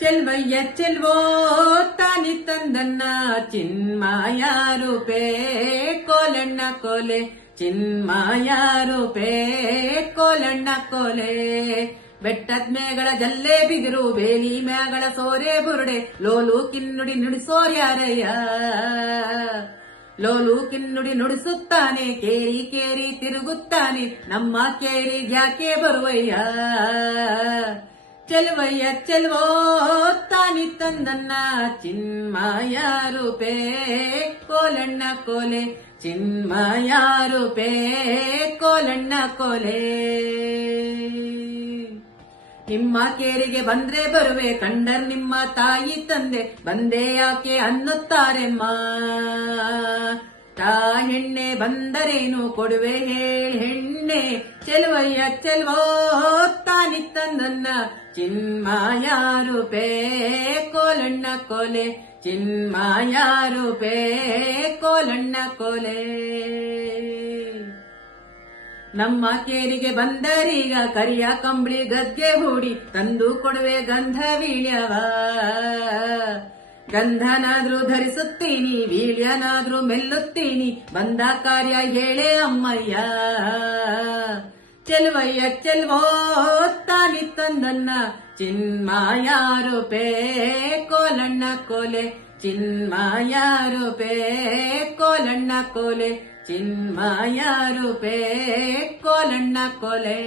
ಚೆಲ್ವಯ್ಯ ಚೆಲ್ವೋ ತಾನಿ ತಂದನ್ನ ಚಿನ್ಮಾಯ ರೂಪೇ ಕೋಲಣ್ಣ ಕೋಲೆ ಚಿನ್ಮಾಯ ರೂಪೇ ಕೋಲಣ್ಣ ಕೋಲೆ ಬೆಟ್ಟದ ಮೇಗಳ ಜಲ್ಲೆ ಬಿದಿರು ಬೇಲಿ ಮ್ಯಾಗಳ ಸೋರೆ ಬುರುಡೆ ಲೋಲು ಕಿನ್ನುಡಿ ನುಡಿಸೋರ್ಯಾರಯ್ಯ ಲೋಲು ಕಿನ್ನುಡಿ ನುಡಿಸುತ್ತಾನೆ ಕೇರಿ ಕೇರಿ ತಿರುಗುತ್ತಾನೆ ನಮ್ಮ ಕೇರಿಗ್ಯಾಕೆ ಬರುವಯ್ಯ ಚೆಲುವಯ್ಯ ಚೆಲುವೋ ತಾನಿ ತಂದನ್ನ ಚಿನ್ಮಾಯ ರೂಪೇ ಕೋಲಣ್ಣ ಕೋಲೆ ಚಿನ್ಮಾಯ ರೂಪೇ ಕೋಲಣ್ಣ ಕೋಲೆ ನಿಮ್ಮ ಕೇರಿಗೆ ಬಂದ್ರೆ ಬರುವೆ ಕಂಡರ್ ನಿಮ್ಮ ತಾಯಿ ತಂದೆ ಬಂದೆ ಯಾಕೆ ಅನ್ನುತ್ತಾರೆಮ್ಮ ತಾ ಹೆಣ್ಣೆ ಬಂದರೇನು ಕೊಡುವೆ ಹೇಳಿ ಹೆಣ್ಣೆ ಚೆಲುವಯ್ಯ ಚೆಲುವೋ ತಾನಿ ತಂದನ್ನ ಚಿನ್ಮಾಯ ರೂಪೇ ಕೋಲಣ್ಣ ಕೋಲೆ ಚಿನ್ಮಾಯ ರೂಪೇ ಕೋಲಣ್ಣ ಕೋಲೆ ನಮ್ಮ ಕೇರಿಗೆ ಬಂದರೀಗ ಕರಿಯ ಕಂಬಳಿ ಗದ್ಗೆ ಹೂಡಿ ತಂದು ಕೊಡುವೆ ಗಂಧ ವೀಳ್ಯವ ಗಂಧನಾದ್ರೂ ಧರಿಸುತ್ತೀನಿ ವೀಳ್ಯನಾದ್ರೂ ಮೆಲ್ಲುತ್ತೀನಿ ಬಂದ ಕಾರ್ಯ ಹೇಳೆ ಅಮ್ಮಯ್ಯ ಚೆಲುವಯ್ಯ ಚೆಲುವೋ ತಾನಿ ತಂದನ್ನ ಚಿನ್ಮಾಯ ರೂಪೇ ಕೋಲಣ್ಣ ಕೋಲೆ ಚಿನ್ಮಾಯ ರೂಪೇ ಕೋಲಣ್ಣ ಕೋಲೆ ಚಿನ್ಮಾಯ ರೂಪೇ ಕೋಲಣ್ಣ ಕೋಲೆ